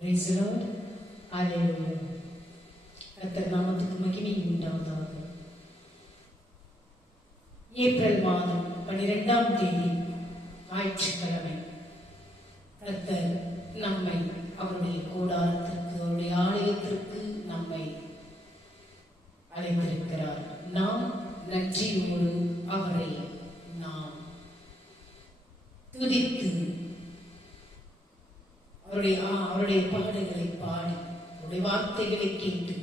Praise the Lord. Hallelujah. கர்த்தர் நாமத்துக்கு மகிமை உண்டாவதாக. ஏப்ரல் மாதம் 12ஆம் தேதி ஞாயிற்றுக்கிழமை கர்த்தர் நம்மை அவருடைய கூடாரத்திற்கு, அவருடைய ஆலயத்திற்கு நம்மை அழைத்திருக்கிறார். நாம் நன்றியோடு அவரை நாம் துதித்து அவருடைய பாடல்களை பாடி அவருடைய வார்த்தைகளை கேட்டு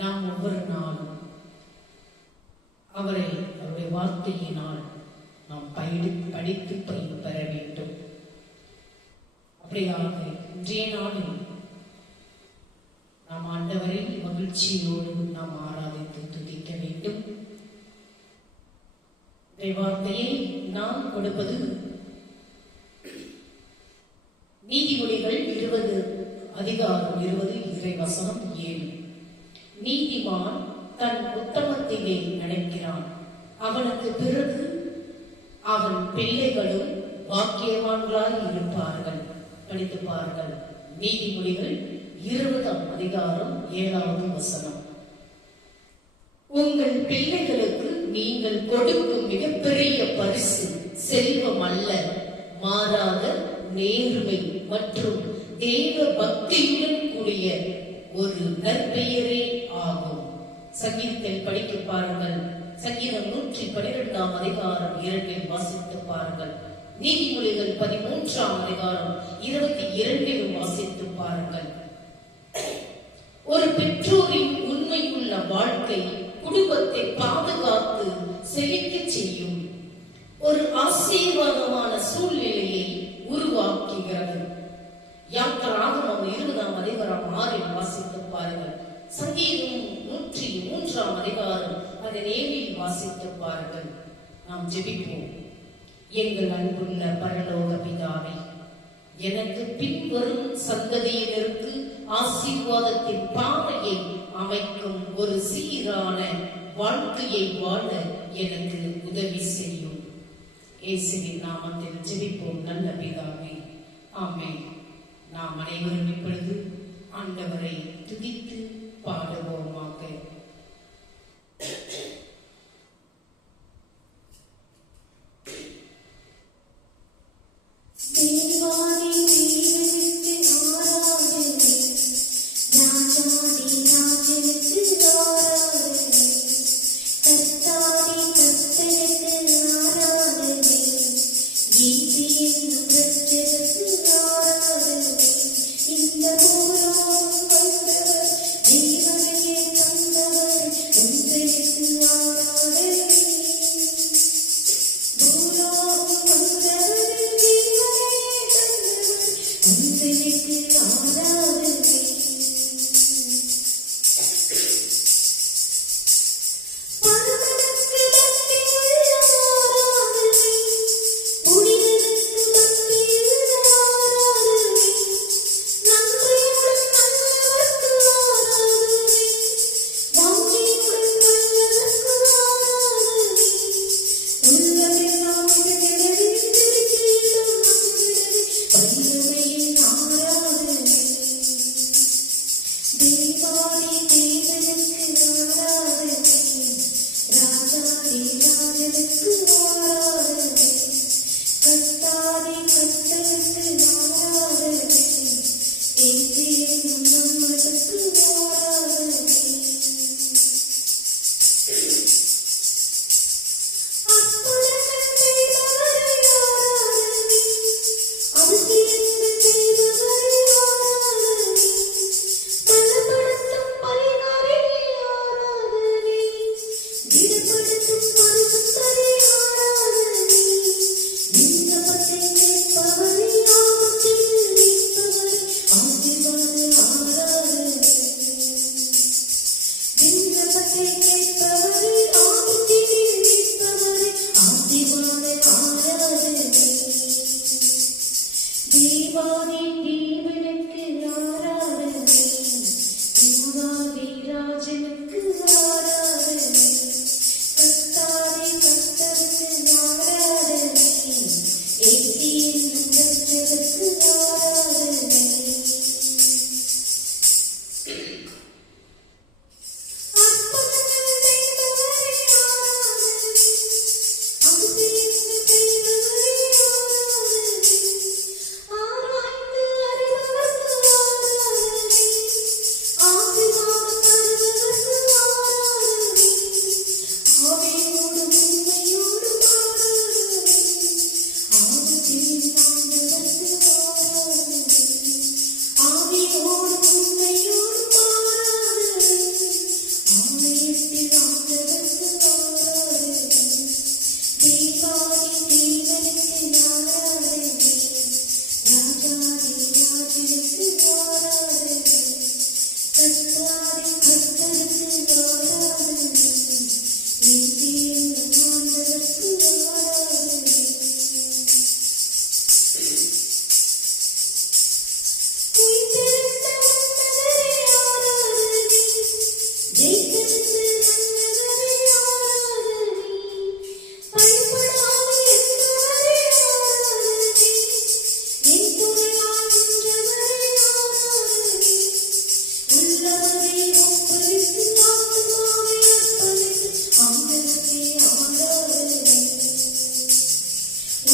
நாம் ஒவ்வொரு நாளும் அவருடைய வார்த்தையினால் நாம் படித்து பயன் பெற வேண்டும். அப்படியாக இன்றைய நாளில் நாம் ஆண்டவரை மகிழ்ச்சியோடு நாம் ஆராதித்து துதிக்க வேண்டும். வார்த்தையை நாம் கொடுப்பது நீதிமொழிகள் 20 இறைவசனம் 7. நீதிமான் தன் உத்தமத்திலே நடக்கிறான், அவனுக்கு பிறகு அவன் பிள்ளைகளும் வாக்கியவான்களாய் இருப்பார்கள். படித்து பாருங்கள். நீதிமொழிகள் 20ஆம் அதிகாரம் 7வது வசனம். உங்கள் பிள்ளைகளுக்கு நீங்கள் கொடுக்கும் மிகப்பெரிய பரிசு செல்வம் அல்ல, மாறாக நேர்மை மற்றும் தேவ பக்தியுடன் கூடிய ஒரு நற்பெயரே ஆகும். சங்கீதத்தில் படிக்க பாருங்கள். சங்கீதம் 112ஆம் அதிகாரம் 2 வாசித்து பாருங்கள். நீதிமொழிகள் 13ஆம் அதிகாரம் 22 வாசித்து பாருங்கள். ஒரு பெற்றோரின் உண்மையுள்ள வாழ்க்கை குடும்பத்தை பாதுகாத்து செழிக்க செய்யும் ஒரு ஆசீர்வாதமான சூழ்நிலையை உருவாக்குகிறது. யாத்திராகமம் 20ஆம் அதிகாரம் 6 வாசித்து பாருங்கள். சங்கீதம் 103ஆம் அதிகாரம் 17 வாசித்து பாருங்கள். நாம் ஜெபிப்போம். எங்கள் அன்புள்ள பரலோக பிதாவே, எனக்கு பின்வரும் சந்ததியினருக்கு ஆசீர்வாதத்தின் பாதையை அமைக்கும் ஒரு சீரான வாழ்க்கையை வாழ எனக்கு உதவி செய்யும். இயேசுவின் நாமத்தில் ஜெபிப்போம் நல்ல பிதாவே, ஆமென். நாம் அனைவரும் இப்பொழுது ஆண்டவரை துதித்து பாடுவோமாக.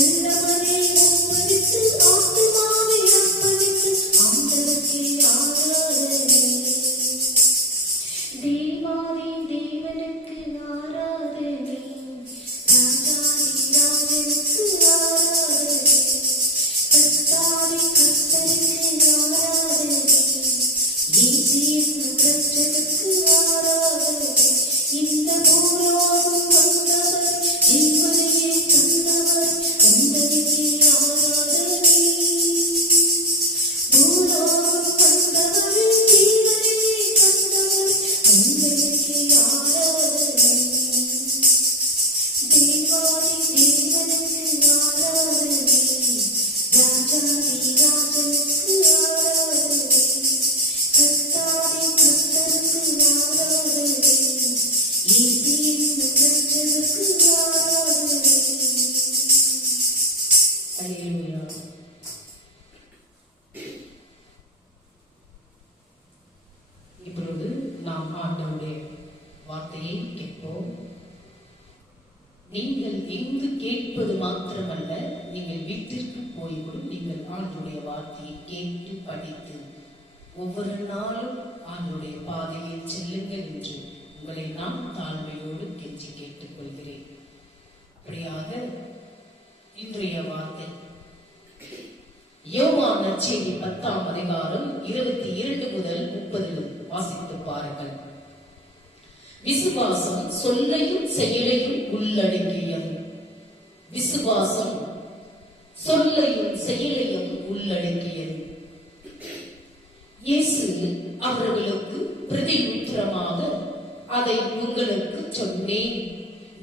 உள்ளவரை ஒப்படைத்து ஆத்துமாவை அர்ப்பணித்து ஆண்டவருக்கு ஆராதனை. தேவாதி தேவனுக்கு ஆராதனை, ராஜாதி ராஜனுக்கு ஆராதனை, கர்த்தாதி கர்த்தருக்கு ஆராதனை, இயேசுவின் இரட்சகருக்கு ஆராதனை. இந்த பூலோகம் வந்தவர், ஜீவனையே தந்தவர், கந்தனுக்கே ஆராதனை. பூலோகம் வந்தவர், ஜீவனையே தந்தவர், கந்தனுக்கே ஆராதனை. தேவாதி தேவனுக்கு ஆராதனை, ராஜாதி ராஜனுக்கு ஆராதனை, கர்த்தாதி கர்த்தருக்கு ஆராதனை, இயேசுவின் இரட்சகருக்கு ஆராதனை. அல்லேலூயா. இப்பொழுது நாம் ஆண்டவருடைய வார்த்தையை கேட்போம். நீங்கள் இங்கு கேட்பது மாத்திரமல்ல, நீங்கள் வீட்டிற்கு போய்விடும் நீங்கள் ஆண்டவருடைய வார்த்தையை கேட்டு படித்து ஒவ்வொரு நாளும் ஆண்டவருடைய பாதையில் செல்லுங்கள் என்று உங்களை நான் தாழ்மையோடு கெஞ்சி கேட்டுக் கொள்கிறேன். அப்படியாக இன்றைய வார்த்தை யோவான் நற்செய்தி 10ஆம் அதிகாரம் 22 முதல் 30 வாசித்து பாருங்கள். விசுவாசம் சொல்லையும் செயலையும் உள்ளடக்கியது. விசுவாசம் சொல்லையும் செயலையும் உள்ளடக்கியது. இயேசு அவர்களுக்கு பிரதியுத்தரமாக, அதை உங்களுக்கு சொன்னேன்,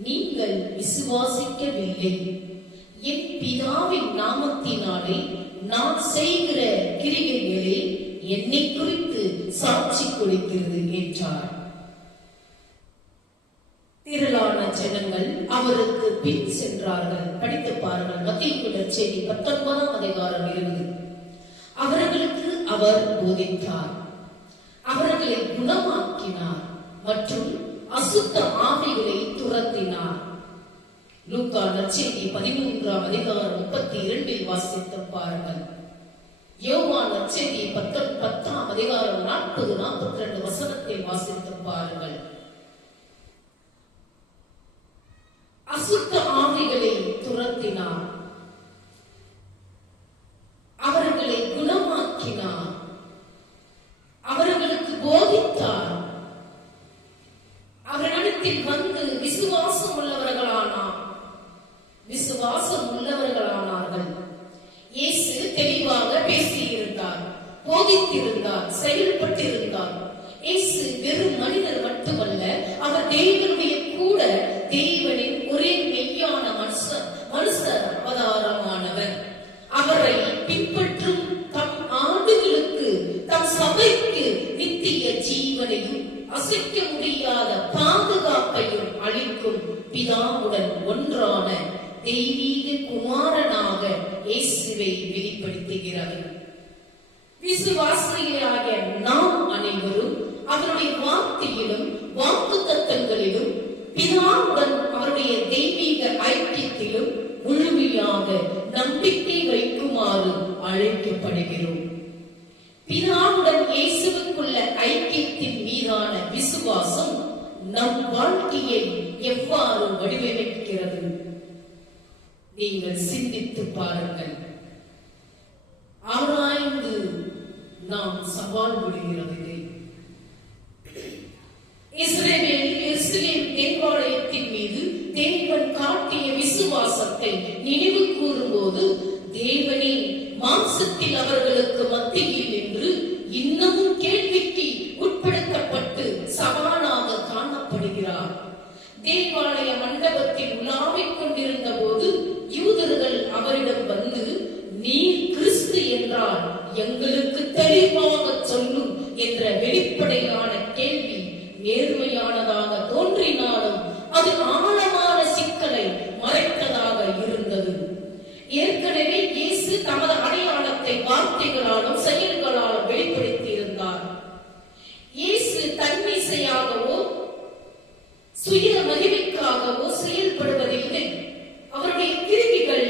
நீங்கள் விசுவாசிக்கவில்லை. என் பிதாவின் நாமத்தினாலே நான் செய்கிற கிரியைகளே என்னை குறித்து சாட்சி கொடுக்கிறது என்றார். திரளான ஜனங்கள் அவருக்கு பின் சென்றார்கள். படித்து பாருங்கள். மத்தேயு நற்செய்தி 19ஆம் அதிகாரம் 20. அவர்களுக்கு அவர் போதித்தார், அவர்களை குணமாக்கினார் மற்றும் அசுத்த ஆவிகளை துரத்தினார். லூக்கா நற்செய்தி 13ஆம் அதிகாரம் 32 வாசித்து பாருங்கள். யோவான் நற்செய்தி 10ஆம் அதிகாரம் 40-42 வசனத்தில் வாசித்து பாருங்கள். அசுத்த ஆவிகளை துரத்தினார், அவர்களை குணமாக்கினார், அவர்களுக்கு போதித்தார், அவர்களிடத்தில் வந்து விசுவாசம் உள்ளவர்களானார்கள். இயேசு தெளிவாக பேசியிருந்தார், போதித்திருந்தார், செயல்பட்டிருந்தார். இயேசு வெறும் மனிதர் மட்டுமல்ல, அவர் தேவனுடைய கூட தேவனின் ஒரே மெய்யான மனுஷர் அவதாரமானவர். அவரை பின்பற்றும் தம் ஆடுகளுக்கு, தம் சபைக்கு நித்திய ஜீவனையும் அசைக்க முடியாத பாதுகாப்பையும் அளிக்கும் பிதாவுடன் ஒன்றான தெய்வீக குமாரனாக இயேசுவை வெளிப்படுத்துகிறது. விசுவாசிகளாகிய நாம் அனைவரும் அவருடைய வார்த்தையிலும் வாக்குத்தத்தங்களிலும் பிதாவுடன் அவருடைய தெய்வீக ஐக்கியத்திலும் முழுமையாக நம்பிக்கை வைக்குமாறு அழைக்கப்படுகிறோம். பிதாவுடன் இயேசுவுக்குள்ள ஐக்கியத்தின் மீதான விசுவாசம் நம் வாழ்க்கையை எவ்வாறு வடிவமைக்கிறது? நீங்கள் சிந்தித்து பாருங்கள். ஆராய்ந்து நாம் சவால் விடுகிறதில்லை. இஸ்ரவேல் தேவாலயத்தின் மீது தேவன் காட்டிய விசுவாசத்தை நினைவு கூறும்போது, தேவனே மாம்சத்தில் அவர்களுக்கு மத்தியில் நின்று இன்னமும் கேள்விக்கு உட்படுத்தப்பட்டு சவாலாக காணப்படுகிறார். தேவாலய மண்டபத்தில் உலாவிக் கொண்டிருந்த போது யூதர்கள் அவரிடம் வந்து, நீர் கிறிஸ்து என்றால் எங்களுக்கு தெளிவாக சொல்லும் என்ற வெளிப்படையான கேள்வி நேர்மையானதாக தோன்றினாலும் அது ஆழமான சிக்கலை மறைத்ததாக இருந்தது. ஏற்கனவே இயேசு தமது அடையாளத்தை வார்த்தைகளாலும் செயல்களாலும் வெளிப்படுத்தி இருந்தார். இயேசு தன்னிசையாகவோ சுய மகிமைக்காகவோ செயல்படுவதில்லை. அவருடைய கிரியைகள்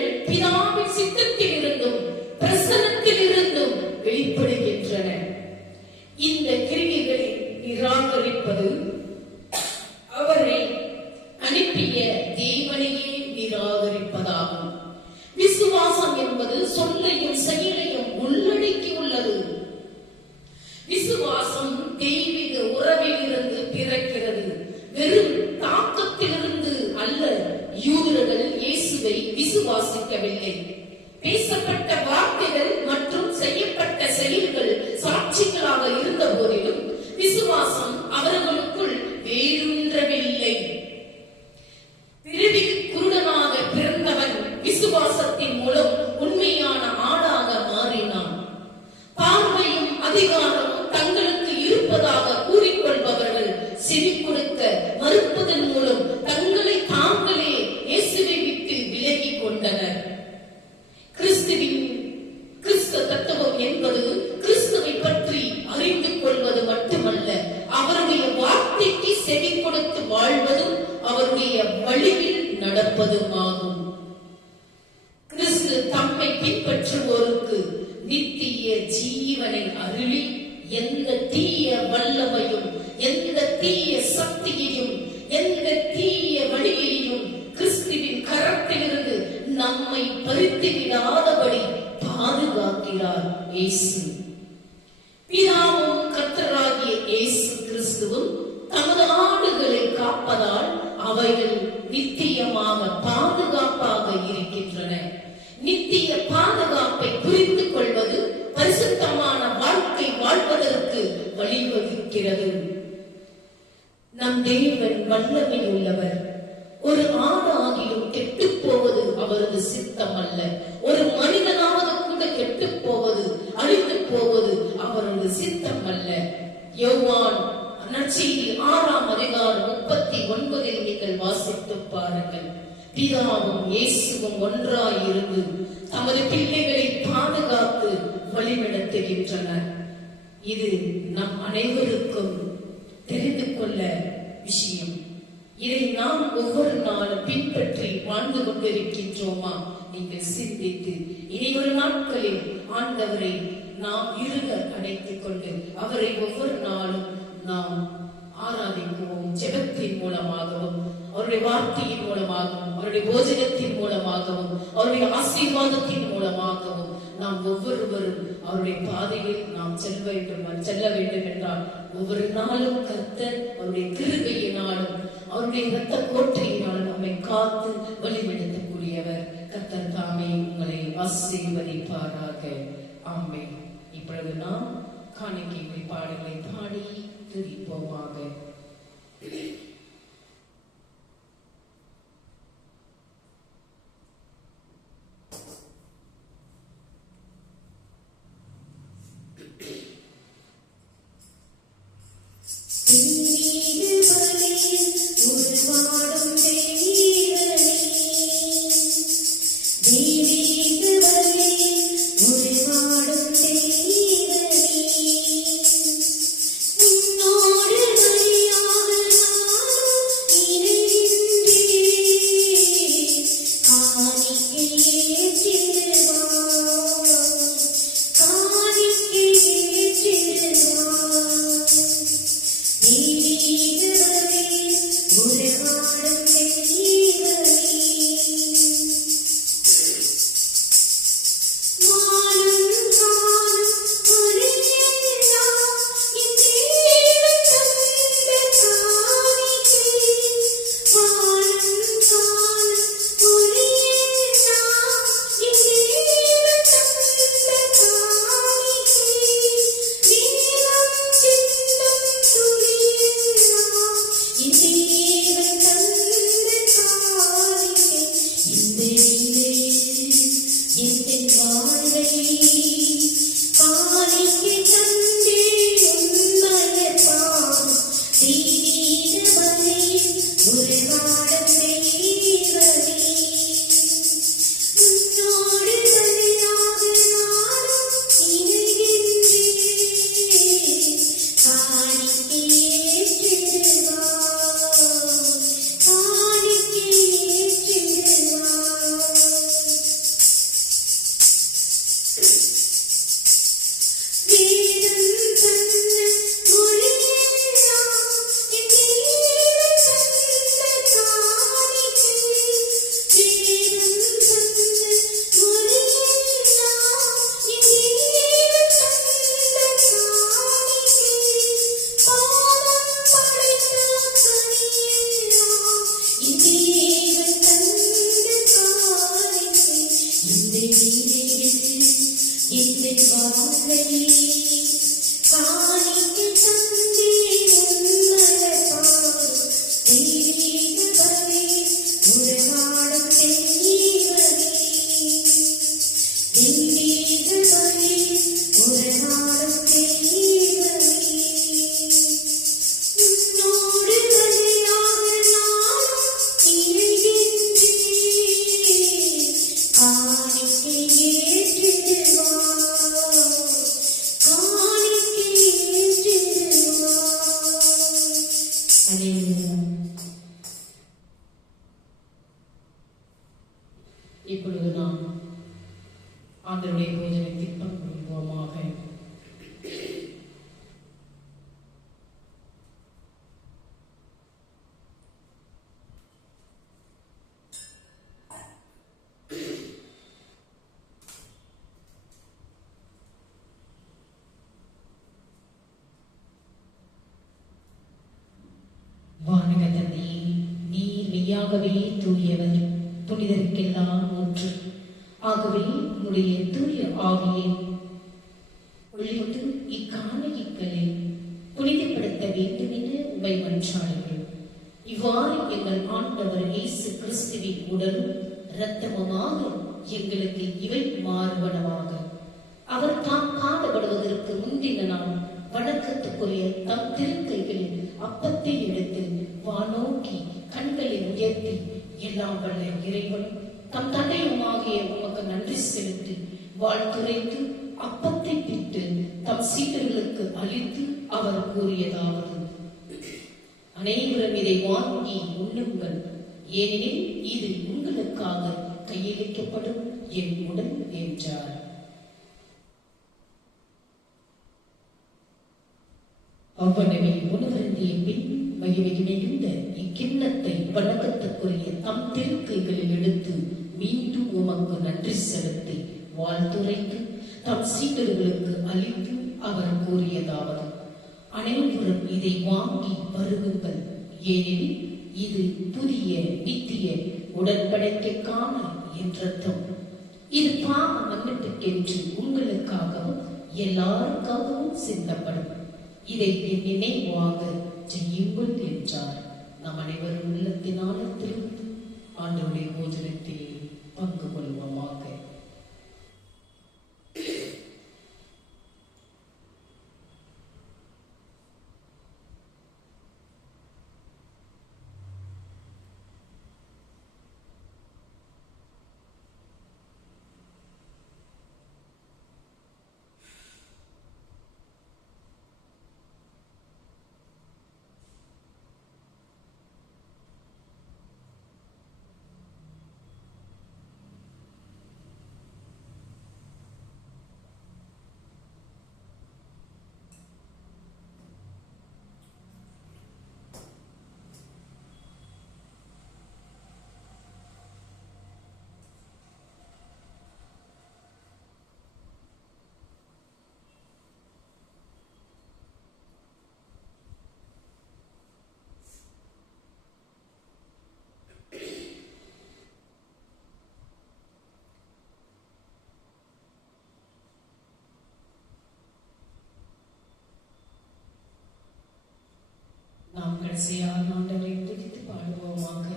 இல்லை. பேசப்பட்ட வார்த்தைகள் மற்றும் செய்யப்பட்ட செயல்கள் சாட்சிகளாக இருந்த போதிலும் விசுவாசம் அவர்களுக்குள் வேரூன்றவில்லை. பிறவி குருடனாக பிறந்தவன் விசுவாசத்தின் மூலம் உண்மையான ஆளாக மாறினான். பார்வையும் அதிகாரமும் தங்களுக்கு இருப்பதாக கூறிக்கொள்பவர்கள் செவி கொடுக்க மறுப்பதன் மூலம் தங்களை தாங்களே இயேசுவை விட்டு விலகி கொண்டனர். கிறிஸ்து தத்துவம் என்பது கிறிஸ்துவை பற்றி அறிந்து கொள்வது மட்டுமல்ல, அவருடைய வார்த்தைக்கு செவி கொடுத்து வாழ்வதும் அவருடைய வழியில் நடப்பதும் ஆகும். கிறிஸ்து தம்மை பின்பற்றுவோருக்கு நித்திய ஜீவனை அருளி எந்த தீய வல்லமையும் எந்த தீய சக்தியையும் எந்த தீய வழியையும் கிறிஸ்துவின் கரத்திலிருந்து நம்மை பறித்து விடாதபடி பாதுகாக்கிறார் இயேசு. பிதாவும் கர்த்தராகிய இயேசு கிறிஸ்துவும் தமது ஆடுகளை காப்பதால் அவைகள் நித்தியமாக பாதுகாப்பாக இருக்கின்றன. நித்திய பாதுகாப்பை புரிந்து கொள்வது பரிசுத்தமான வாழ்க்கை வாழ்வதற்கு வழிவகுக்கிறது. நம் தேவன் வல்லமை உள்ளவர். ஒரு ஆணாகியும் கெட்டு போவது அவரது சித்தம் அல்ல. ஒரு மனிதனாவது கூட கெட்டு போவது அழிந்து போவது அவரது சித்தம் அல்ல. யோவான் நற்செய்தி 6ஆம் அதிகாரம் 39 நீங்கள் வாசித்து பாருங்கள். பிதாவும் இயேசுவும் ஒன்றாயிருந்து தமது பிள்ளைகளை பாதுகாத்து வழிநடத்துகின்றனர். இது நம் அனைவருக்கும் தெரிந்து கொள்ள விஷயம். இதை நாம் ஒவ்வொரு நாளும் பின்பற்றி வாழ்ந்து கொண்டிருக்கின்றோமா? நீங்கள் சிந்தித்து இனி ஒரு நாட்களில் ஆண்டவரை நாம் இருக அடைத்துக் கொண்டு அவரை ஒவ்வொரு நாளும் நாம் ஆராதிக்குவோம். ஜெபத்தின் மூலமாகவும் அவருடைய வார்த்தையின் மூலமாகவும் அவருடைய போஜனத்தின் மூலமாகவும் அவருடைய ஆசீர்வாதத்தின் மூலமாகவும் நாம் ஒவ்வொருவரும் அவருடைய பாதையில் நாம் செல்ல வேண்டும் என்றால் ஒவ்வொரு நாளும் கர்த்தர் அவருடைய கிருபையினாலும் அவருடைய இரத்த கோட்டையினாலும் நம்மை காத்து வழிநடத்தக்கூடியவர். கர்த்தர் தாமே உங்களை ஆசீர்வதிப்பாராக. ஆமென். இப்பொழுது நாம் காணிக்கை பாடல்களை பாடி துதிப்போமாக. இப்பொழுது நாம் ஆண்டவருடைய போஜனத்தில் பங்குபடுவோமாக. வானக தந்தையே, நீர் மெய்யாகவே தூயவர், புனிதருக்கெல்லாம் ஊற்று. ஆகவே உன்னுடைய தூய ஆவியை உள்ளிட்டு இக்காணிக்கைகளை புனிதப்படுத்த வேண்டும் என்று உம்மை மன்றாடுகிறோம். இவ்வாறு எங்கள் ஆண்டவர் இயேசு கிறிஸ்துவின் உடலும் இரத்தமுமாக எங்களுக்கு இவை மாறுவனவாக. அவர் தாம் பாடுபடுவதற்கு முந்தின நாள் வணக்கத்துக்குரிய தம் திருக்கைகளில் அப்பத்தை எடுத்து வானோக்கி கண்களை உயர்த்தி, எல்லாம் வல்ல இறைவன் தம் தந்தையுமாகிய உமக்கு நன்றி செலுத்தி வாழ்த்துரைத்து அப்பத்தை பிட்டு தம் சீடர்களுக்கு அளித்து அவர் கூறியதாவது: அனைவரும் இதை வாங்கி உண்ணுங்கள், ஏனெனில் இது உங்களுக்காக கையளிக்கப்படும் என் உடல் என்றார். அவ்வளவே உணவருந்திய பின் மகிழ்ச்சி மிகுந்த இக்கிண்ணத்தை வணக்கத்துக்குரிய தம் திருக்கைகளில் எடுத்து மீண்டும் உமக்கு நன்றி செலுத்தி வாழ்த்துரைத்து தம் சீடர்களுக்கு அளித்து அவர் கூறியதாவது: அனைவரும் இதை வாங்கி பருகுங்கள், ஏனெனில் இது புதிய நித்திய உடன்படிக்கைக்கான என் இரத்தம். இது பாவ மன்னிப்புக்கென்று உங்களுக்காகவும் எல்லாருக்காகவும் சிந்தப்படும். இதை என் நினைவாக செய்யுங்கள் என்றார். நம் அனைவரும் உள்ளத்தினால் திரும்பி ஆண்டவருடைய போஜனத்தில் பங்கு கொள்வோமாக. நாம் கடைசியாக ஆண்டவரை துதித்து பாடுவோமாக.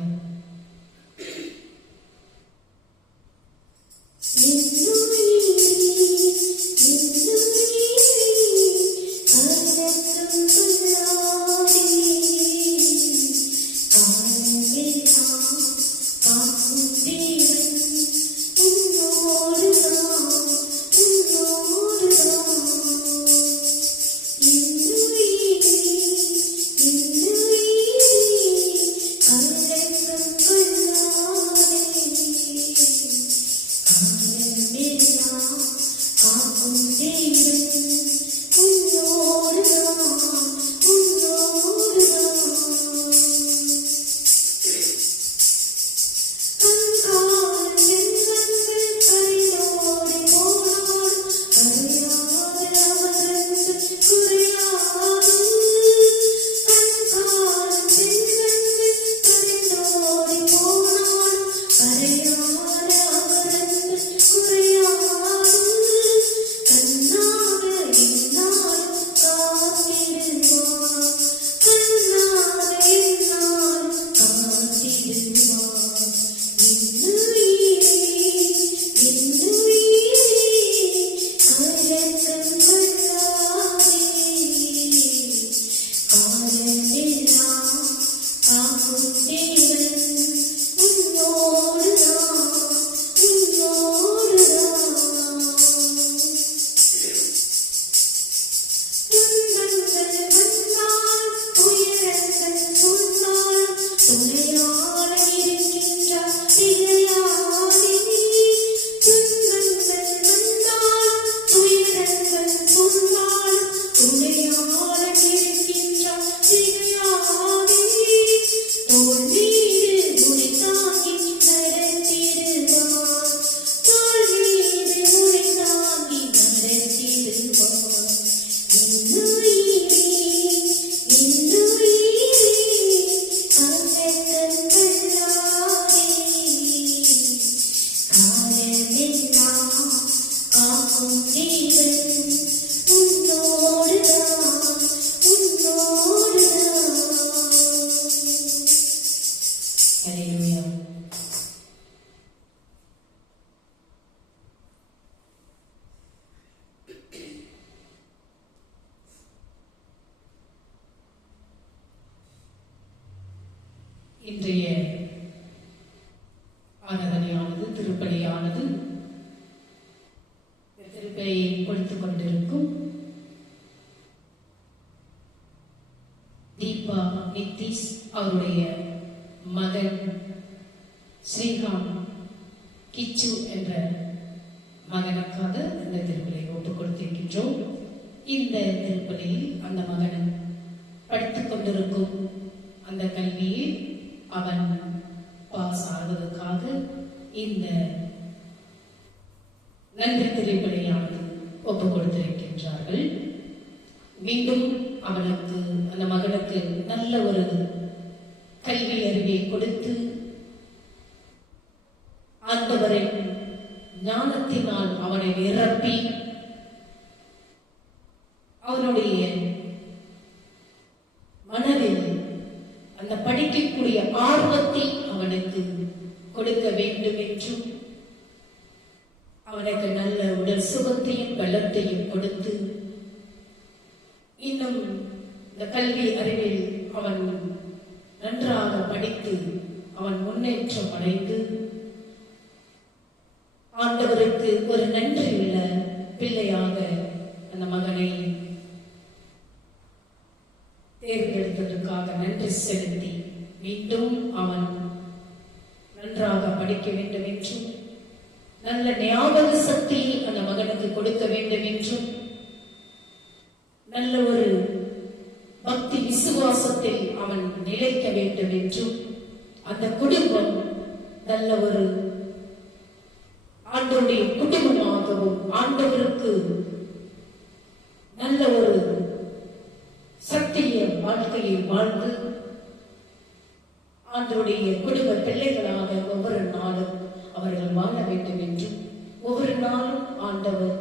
Kure இன்றைய ஆராதனையானது, திருப்பலியானது திருப்பலியை கொடுத்துக் கொண்டிருக்கும் தீபா நித்திஷ் அவருடைய மகன் ஸ்ரீகாந்த் கிச்சு என்ற மகனுக்காக இந்த திருப்பலியை ஒப்புக் கொடுத்திருக்கின்றோம். இந்த திருப்பலியில் அந்த மகன் படித்துக் கொண்டிருக்கும் அந்த கல்வியில் அவன் பாஸ் ஆவதற்காக இந்த நன்றி திருப்பலியானது ஒப்புக் கொடுத்திருக்கின்றார்கள். மீண்டும் அவனுக்கு, அந்த மகனுக்கு நல்ல ஒரு கல்வி அறிவை கொடுத்து ஆண்டவரின் ஞானத்தினால் அவனை நிரப்பி அவனுடைய மனதில் அந்த படிக்கக்கூடிய ஆர்வத்தை அவனுக்கு கொடுக்க வேண்டும் என்றும், அவனுக்கு நல்ல உடல் சுகத்தையும் பலத்தையும் கொடுத்து இன்னும் இந்த கல்வி அறிவில் அவன் நன்றாக படித்து அவன் முன்னேற்றம் அடைந்து ஆண்டவருக்கு ஒரு நன்றியுள்ள பிள்ளையாக அந்த மகனை தேர்ந்தெடுத்ததற்காக நன்றி செலுத்தி மீண்டும் அவன் நன்றாக படிக்க வேண்டும் என்றும், நல்ல ஞாபக சக்தியை அந்த மகனுக்கு கொடுக்க வேண்டும் என்றும், நல்ல ஒரு பக்தி விசுவாசத்தில் அவன் நிலைக்க வேண்டும் என்றும், அந்த குடும்பம் நல்ல ஒரு ஆண்டவருடைய குடும்பமாகவும் ஆண்டவருக்கு நல்ல ஒரு சத்திய வாழ்க்கையை வாழ்ந்து ஆண்டவருடைய குடும்ப பிள்ளைகளாக ஒவ்வொரு நாளும் அவர்கள் வாழ வேண்டும் என்றும், ஒவ்வொரு நாளும் ஆண்டவர்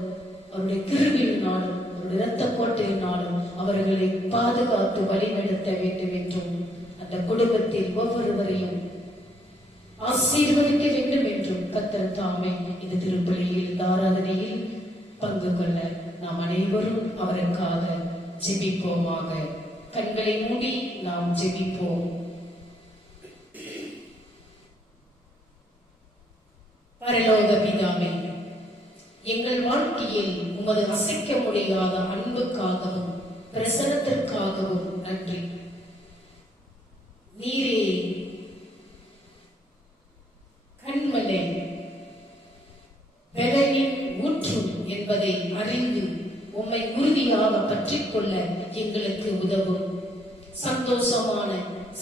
அவருடைய கிருபையினாலும் அவருடைய இரத்த கோட்டையினாலும் அவர்களை பாதுகாத்து வழிநடத்த வேண்டும் என்றும், அந்த குடும்பத்தில் ஒவ்வொருவரையும் ஆசீர்வதிக்க வேண்டும் என்றும் கர்த்தர் தாமே இந்த திருப்பலியில் ஆராதனையில் பங்கு கொள்ள நாம் அனைவரும் அவருக்காக ஜெபிப்போமாக. கண்களை மூடி நாம் ஜெபிப்போம். பரலோக பிதாவே, எங்கள் வாழ்க்கையில் உமது அசைக்க முடியாத அன்புக்காகவும் பிரசன்னத்திற்காகவும் நன்றி. நீரே கண்மலை பெலனின் ஊற்று என்பதை அறிந்து உம்மை உறுதியாக பற்றிக் கொள்ள எங்களுக்கு உதவும். சந்தோஷமான,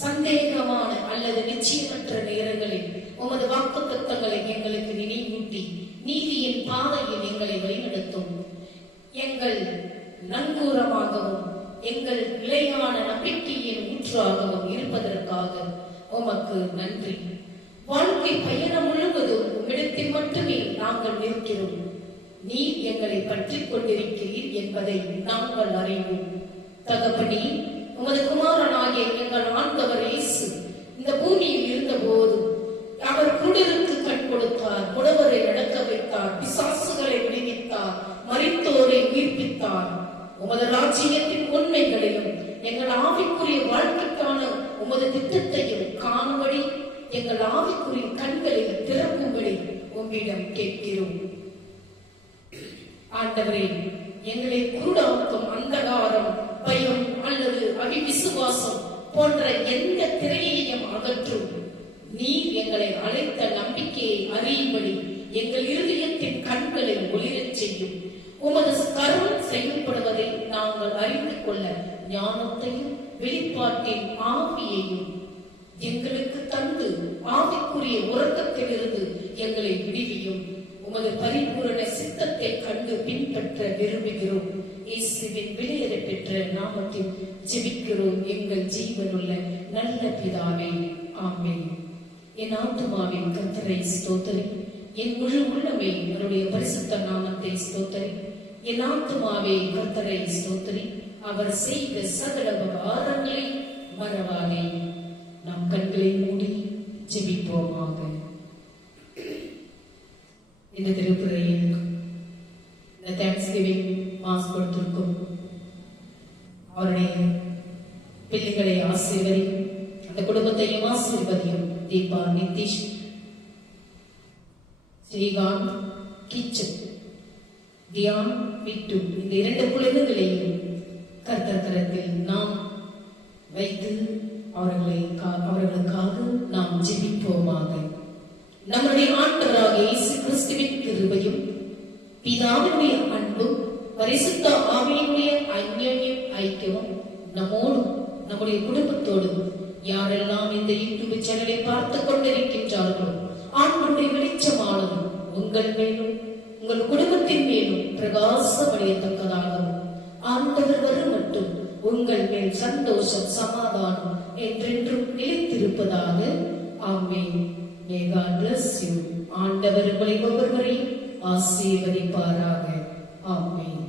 சந்தேகமான அல்லது நிச்சயமற்ற நேரங்களில் உமது வாக்குத்தத்தங்களை எங்களுக்கு நினைவூட்டி நீதியின் பாதையில் எங்களை வழிநடத்தும். எங்கள் நங்கூரமாகவும் எங்கள் நிலையான நம்பிக்கையின் ஊற்றாகவும் இருப்பதற்காக உமக்கு நன்றி. வாழ்க்கை பயணம் முழுவதும் உம்மிடத்தில் மட்டுமே நாங்கள் நிற்கிறோம். நீர் எங்களை பற்றிக் கொண்டிருக்கிறீர் என்பதை நாங்கள் அறிவோம். தகப்பனே, உமது குமாரனாகிய எங்கள் ஆண்டவர் இயேசு இந்த பூமியில் இருந்த போது அவர் குடிருக்கு கண் கொடுத்தார், புடவரை நடக்க வைத்தார், பிசாசுகளை விடுவித்தார், மரித்தோரை உயிர்ப்பித்தார். உமது ராஜ்யத்தின் உண்மைகளையும் எங்கள் ஆவிக்குரிய வாழ்க்கைக்கான உமது திட்டத்தையும் காணும்படி எங்கள் ஆவிக்குரிய கண்களில் திறக்கும்படி உம்மிடம் கேட்கிறோம். ஆண்டவரே, எங்களை குருடாக்கும் அந்தகாரம், பயம் அல்லது அவிவிசுவாசம் போன்ற எந்த திரையையும் அகற்றும். நீர் எங்களை அழைத்த நம்பிக்கையை அறியும்படி எங்கள் இருதயத்தின் கண்களை ஒளிரச் செய்யும். உமது கருணை செயல்படுவதை நாங்கள் அறிந்து கொள்ள ஞானத்தையும் வெளிப்பாட்டின் ஆவியையும் எங்களுக்கு தந்து ஆவிக்குரிய உறக்கத்திலிருந்து எங்களை விடுவியும். உமது பரிபூரண சித்தத்தை கண்டு பின்பற்ற விரும்புகிறோம். இயேசுவின் விலையேற பெற்ற நாமத்தில் ஜெபிக்கிறோம் எங்கள் ஜீவனுள்ள நல்ல பிதாவே, ஆமென். என் ஆத்துமாவின் கர்த்தரை ஸ்தோத்திரி, என் முழு உள்ளமே அவருடைய பரிசுத்த நாமத்தை ஸ்தோத்தரி. என் ஆத்துமாவே கர்த்தரை ஸ்தோத்தரி. அவர் செய்த சகல உபகாரங்களை மறவாதே. நம் கண்களை மூடி ஜெபிப்போமாக. இந்த திருப்புரையில் இந்த தேங்க்ஸ்கிவிங் மாஸ் கொடுத்திருக்கும் அவருடைய பிள்ளைகளை ஆசீர்வதி, அந்த குடும்பத்தையும் ஆசீர்வதியும். தீபா, நிதிஷ், ஸ்ரீகாந்த், கிச்சன், தியான், விட்டு இந்த 2 குழந்தைகளையும் கர்த்தர் கரத்தில் நாம் வைத்து அவர்களுக்காக நாம் ஜெபிப்போமாக. நம்முடைய ஆண்டவராக இயேசு கிறிஸ்துவின் கிருபையும் பிதாவினுடைய அன்பும் பரிசுத்த ஆவியினுடைய அன்யோன்ய ஐக்கியமும் நம்மோடும் நம்முடைய குடும்பத்தோடும் யாரெல்லாம் இந்த யூடியூப் சேனலை பார்த்து கொண்டிருக்கின்றார்களோ ஆண்டவருடைய வெளிச்சமானது உங்கள் மேலும் உங்கள் குடும்பத்தின் மேலும் பிரகாசமடையத்தக்கதாகவும் ஆண்டவர் வரும் மட்டும் உங்கள் மேல் சந்தோஷம் சமாதானம் என்றென்றும் நிலைத்திருப்பதாக. ஆமென். May God bless you. ஆண்டவர் உங்களை ஒவ்வொருவரையும் ஆசீர்வதிப்பாராக. ஆமென்.